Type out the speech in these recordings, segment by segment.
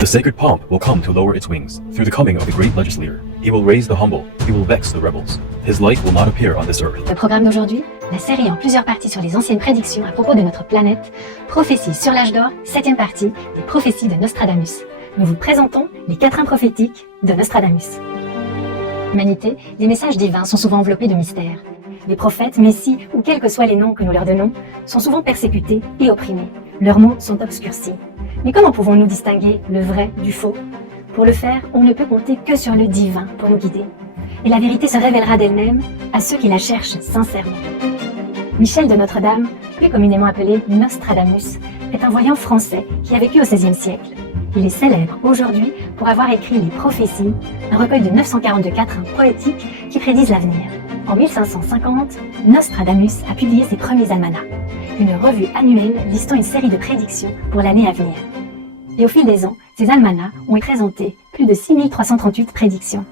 The sacred pomp will come to lower its wings through the coming of the great legislator. He will raise the humble, he will vex the rebels. His light will not appear on this earth. Le programme d'aujourd'hui, la série en plusieurs parties sur les anciennes prédictions à propos de notre planète, Prophéties sur l'âge d'or, 7e partie, des prophéties de Nostradamus. Nous vous présentons les quatrains prophétiques de Nostradamus. Humanité, les messages divins sont souvent enveloppés de mystères. Les prophètes, messies ou quels que soient les noms que nous leur donnons, sont souvent persécutés et opprimés. Leurs mots sont obscurcis. Mais comment pouvons-nous distinguer le vrai du faux? Pour le faire, on ne peut compter que sur le divin pour nous guider. Et la vérité se révélera d'elle-même à ceux qui la cherchent sincèrement. Michel de Notre-Dame, plus communément appelé Nostradamus, est un voyant français qui a vécu au XVIe siècle. Il est célèbre aujourd'hui pour avoir écrit les Prophéties, un recueil de 942 quatrains poétiques qui prédisent l'avenir. En 1550, Nostradamus a publié ses premiers almanachs, une revue annuelle listant une série de prédictions pour l'année à venir. Et au fil des ans, ces almanachs ont présenté plus de 6338 prédictions.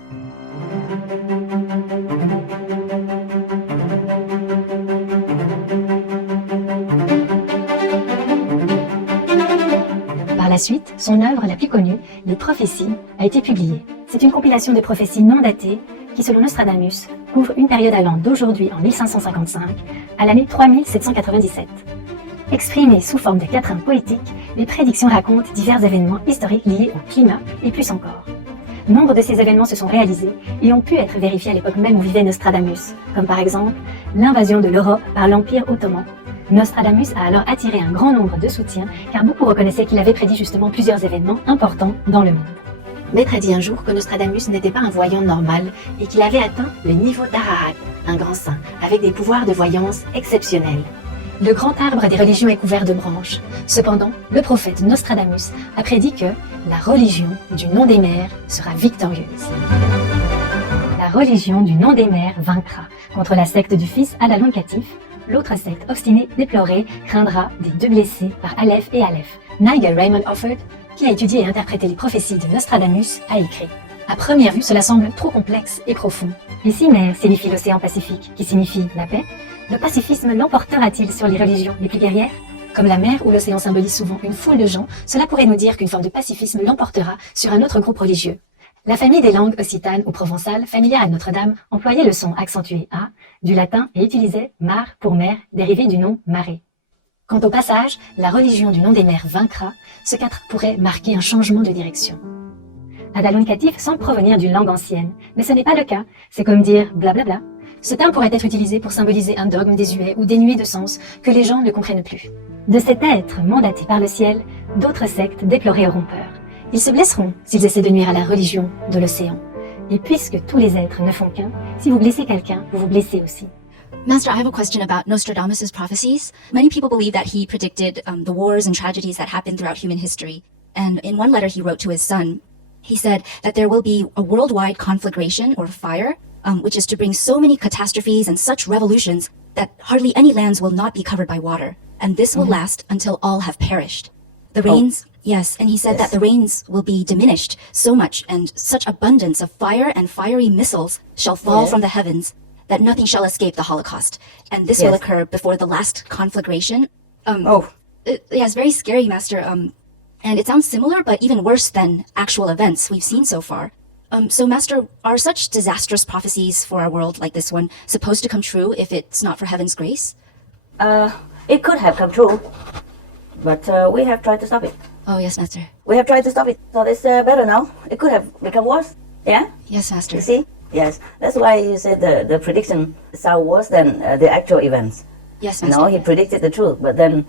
Par la suite, son œuvre la plus connue, Les Prophéties, a été publiée. C'est une compilation de prophéties non datées qui, selon Nostradamus, couvre une période allant d'aujourd'hui en 1555 à l'année 3797. Exprimées sous forme de quatrains poétiques, les prédictions racontent divers événements historiques liés au climat et plus encore. Nombre de ces événements se sont réalisés et ont pu être vérifiés à l'époque même où vivait Nostradamus, comme par exemple l'invasion de l'Europe par l'Empire ottoman. Nostradamus a alors attiré un grand nombre de soutiens car beaucoup reconnaissaient qu'il avait prédit justement plusieurs événements importants dans le monde. Maître a dit un jour que Nostradamus n'était pas un voyant normal et qu'il avait atteint le niveau d'Arahat, un grand saint, avec des pouvoirs de voyance exceptionnels. Le grand arbre des religions est couvert de branches. Cependant, le prophète Nostradamus a prédit que la religion du nom des mers sera victorieuse. La religion du nom des mers vaincra contre la secte du fils Adaloncatif. L'autre secte obstinée, déplorée, craindra des deux blessés par Aleph et Aleph. Nigel Raymond Offord, qui a étudié et interprété les prophéties de Nostradamus, a écrit « À première vue, cela semble trop complexe et profond. Et si mer signifie l'océan Pacifique, qui signifie la paix, le pacifisme l'emportera-t-il sur les religions les plus guerrières? Comme la mer ou l'océan symbolise souvent une foule de gens, cela pourrait nous dire qu'une forme de pacifisme l'emportera sur un autre groupe religieux. La famille des langues occitanes ou provençales, familière à Notre-Dame, employait le son accentué A du latin et utilisait mar pour mer, dérivé du nom marée. Quant au passage, la religion du nom des mers vaincra, ce quatrain pourrait marquer un changement de direction. Adaloncatif semble provenir d'une langue ancienne, mais ce n'est pas le cas, c'est comme dire blablabla. Ce terme pourrait être utilisé pour symboliser un dogme désuet ou dénué de sens que les gens ne comprennent plus. De cet être mandaté par le ciel, d'autres sectes déplorées auront peur. Ils se blesseront s'ils essaient de nuire à la religion de l'océan. Et puisque tous les êtres ne font qu'un, si vous blessez quelqu'un, vous vous blessez aussi. Master, I have a question about Nostradamus' prophecies. Many people believe that he predicted the wars and tragedies that happened throughout human history. And in one letter he wrote to his son, he said that there will be a worldwide conflagration or fire, which is to bring so many catastrophes and such revolutions that hardly any lands will not be covered by water. And this will last until all have perished. The rains, yes, and he said that the rains will be diminished so much, and such abundance of fire and fiery missiles shall fall from the heavens, that nothing shall escape the Holocaust. And this will occur before the last conflagration. It's very scary, Master. And it sounds similar, but even worse than actual events we've seen so far. So, Master, are such disastrous prophecies for our world like this one supposed to come true if it's not for heaven's grace? It could have come true, but we have tried to stop it. Oh, yes, Master. We have tried to stop it, so it's better now. It could have become worse. Yeah? Yes, Master. You see? Yes. That's why you said the prediction sound worse than the actual events. Yes, Master. No, he predicted the truth, but then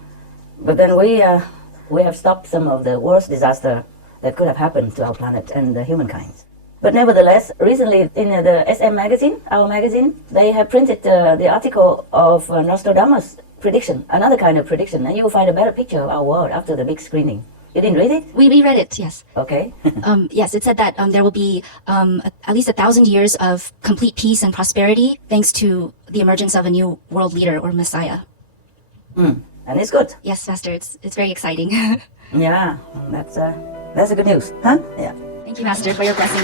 we have stopped some of the worst disaster that could have happened to our planet and the humankind. But nevertheless, recently in the SM magazine, our magazine, they have printed the article of Nostradamus' prediction, another kind of prediction, and you will find a better picture of our world after the big screening. You didn't read it? We read it, yes. Okay. Yes, it said that there will be at least 1,000 years of complete peace and prosperity thanks to the emergence of a new world leader or Messiah. And it's good. Yes, Master, it's very exciting. Yeah, that's a good news, huh? Yeah. Thank you, Master, for your blessing.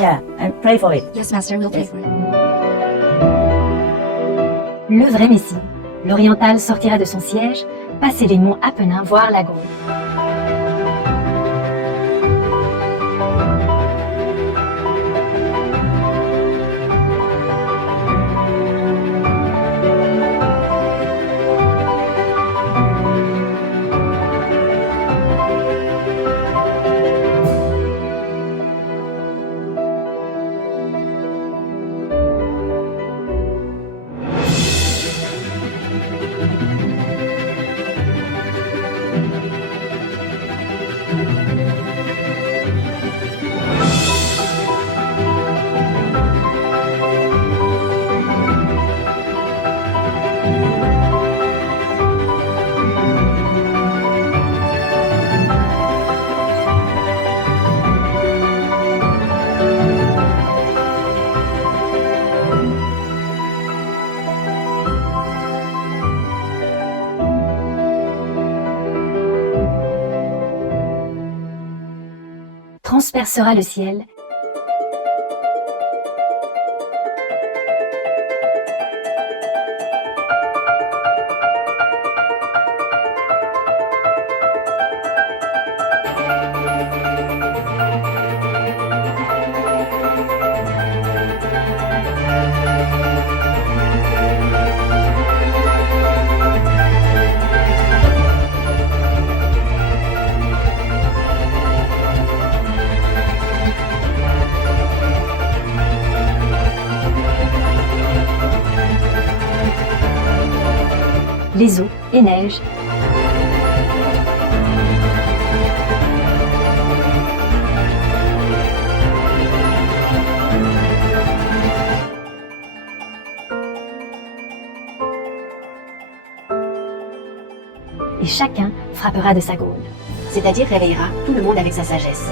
Yeah, and pray for it. Yes, Master, we'll pray for it. Le vrai Messie, l'oriental sortira de son siège, passer les monts Apennins, voir la Gaule. transpercera le ciel. Les eaux et neiges. Et chacun frappera de sa gaule, c'est-à-dire réveillera tout le monde avec sa sagesse.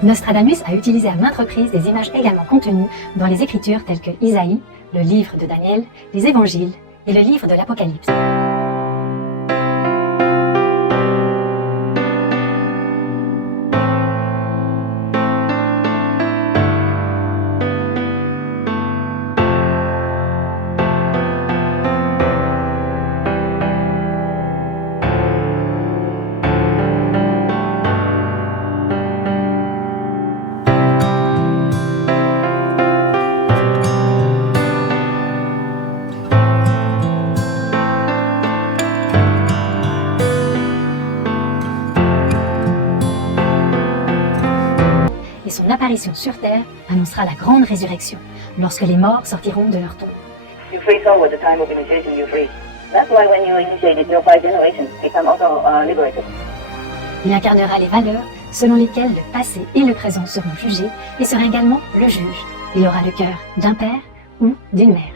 Nostradamus a utilisé à maintes reprises des images également contenues dans les Écritures telles que Isaïe, le livre de Daniel, les Évangiles et le livre de l'Apocalypse. Et son apparition sur terre annoncera la grande résurrection, lorsque les morts sortiront de leur tombe. You free soul at the time of initiation, you free. That's why when you initiated your 5 generations, become also liberated. Il incarnera les valeurs selon lesquelles le passé et le présent seront jugés et sera également le juge. Il aura le cœur d'un père ou d'une mère.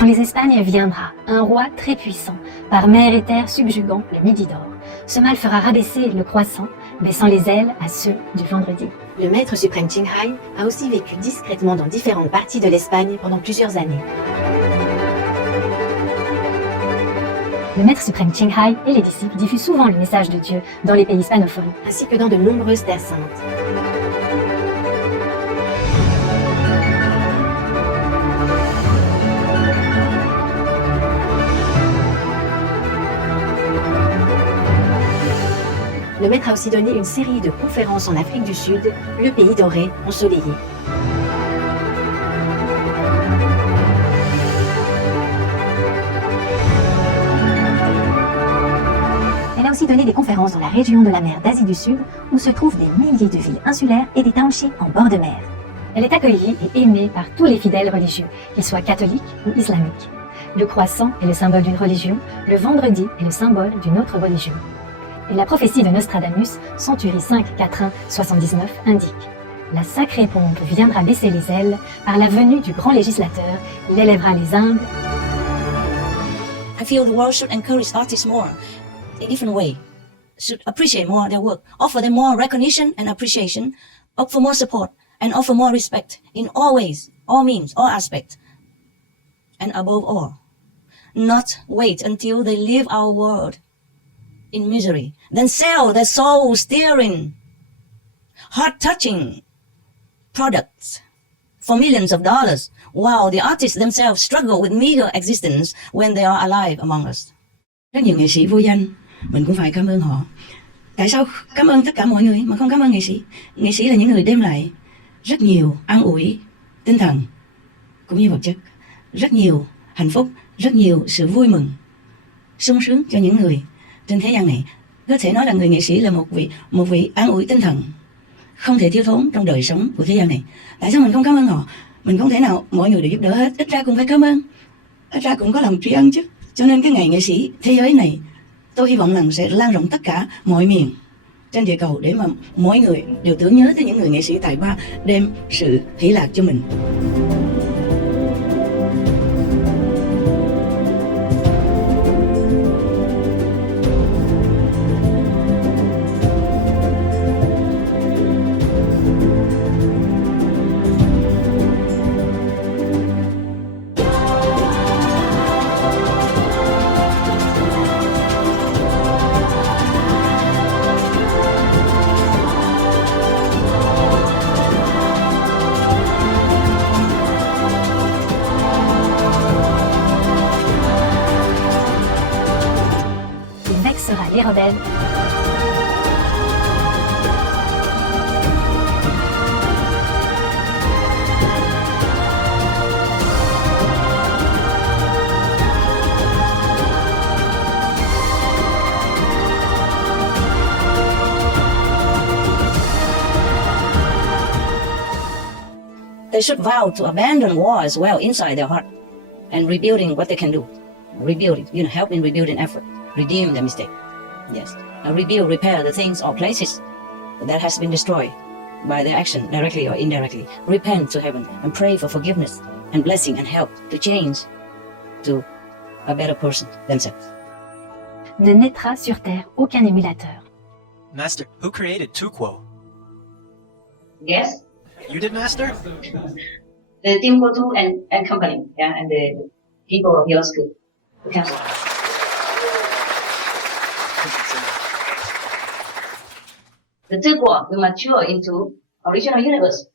Quand les Espagnes viendra, un roi très puissant, par mer et terre subjuguant le Midi d'or. Ce mal fera rabaisser le croissant, baissant les ailes à ceux du vendredi. Le maître suprême Qinghai a aussi vécu discrètement dans différentes parties de l'Espagne pendant plusieurs années. Le maître suprême Qinghai et les disciples diffusent souvent le message de Dieu dans les pays hispanophones, ainsi que dans de nombreuses terres saintes. Le maître a aussi donné une série de conférences en Afrique du Sud, le pays doré, ensoleillé. Elle a aussi donné des conférences dans la région de la mer d'Asie du Sud, où se trouvent des milliers de villes insulaires et des townships en bord de mer. Elle est accueillie et aimée par tous les fidèles religieux, qu'ils soient catholiques ou islamiques. Le croissant est le symbole d'une religion, le vendredi est le symbole d'une autre religion. Et la prophétie de Nostradamus, Century 5, 4, 1, 79, indique « La sacrée pompe viendra baisser les ailes, par la venue du grand législateur, il élèvera les humbles. » I feel the world should encourage artists more, in a different way, should appreciate more their work, offer them more recognition and appreciation, offer more support, and offer more respect in all ways, all means, all aspects. And above all, not wait until they leave our world in misery, then sell their souls steering, heart-touching products for millions of dollars, while the artists themselves struggle with meager existence when they are alive among us. Rất nhiều nghệ sĩ vô danh, mình cũng phải cảm ơn họ. Tại sao cảm ơn tất cả mọi người mà không cảm ơn nghệ sĩ? Nghệ sĩ là những người đem lại rất nhiều an ủi tinh thần cũng như vật chất, rất nhiều hạnh phúc, rất nhiều sự vui mừng, sung sướng cho những người trên thế gian này. Có thể nói là người nghệ sĩ là một vị an ủi tinh thần không thể thiếu thốn trong đời sống của thế gian này. Tại sao mình không cảm ơn họ? Mình không thể nào mọi người đều giúp đỡ hết, ít ra cũng phải cảm ơn, ít ra cũng có lòng tri ân chứ. Cho nên cái ngày nghệ sĩ thế giới này, tôi hy vọng rằng sẽ lan rộng tất cả mọi miền trên địa cầu để mà mỗi người đều tưởng nhớ tới những người nghệ sĩ tài ba đem sự hỷ lạc cho mình. sera les rebelles. They should vow to abandon war as well inside their heart and rebuilding what they can do. Rebuilding, help in rebuilding effort, redeem the mistake. Yes. Rebuild, repair the things or places that has been destroyed by their action, directly or indirectly. Repent to heaven and pray for forgiveness and blessing and help to change to a better person themselves. Ne naîtra sur Terre aucun émulateur. Master, who created Tuquo? Yes, You did, Master? the Team Kotu and company, and the people of your school, the council. The Tuquo will mature into original universe.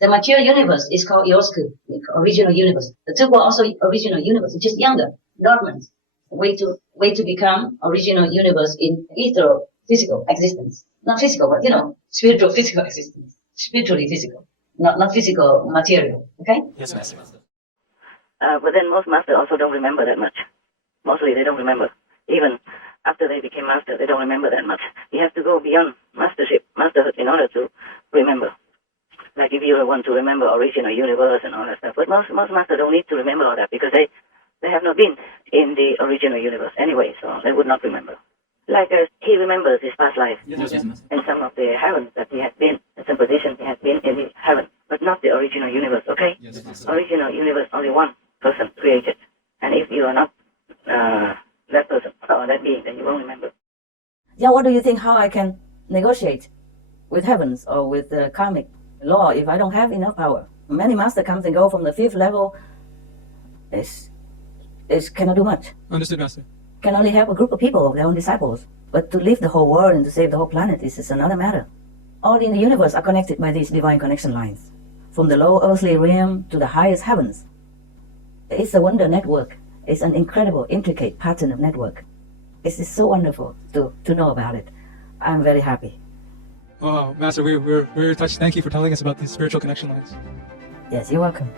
The mature universe is called your school, original universe. The Tuquo also original universe, it's just younger, dormant, way to become original universe in ethereal physical existence. Not physical, but spiritual physical existence. Spiritually physical, not physical material. Okay? Yes, Master. But then most masters also don't remember that much. Mostly they don't remember. Even after they became master, they don't remember that much. You have to go beyond masterhood in order to remember. Like if you want to remember original universe and all that stuff. But most masters don't need to remember all that because they have not been in the original universe anyway, so they would not remember. Like he remembers his past life and some of the heavens that he has been, some positions he has been in the heaven, but not the original universe, okay? Original universe, only one person created. And if you are not that person or that being, then you won't remember. Yeah, what do you think how I can negotiate with heavens or with the karmic law if I don't have enough power? Many masters comes and go from the 5th level, is cannot do much. Understood, Master. Can only help a group of people, their own disciples. But to live the whole world and to save the whole planet is another matter. All in the universe are connected by these divine connection lines, from the low earthly realm to the highest heavens. It's a wonder network. It's an incredible, intricate pattern of network. It's so wonderful to know about it. I'm very happy. Wow, Master, we're very touched. Thank you for telling us about these spiritual connection lines. Yes, you're welcome.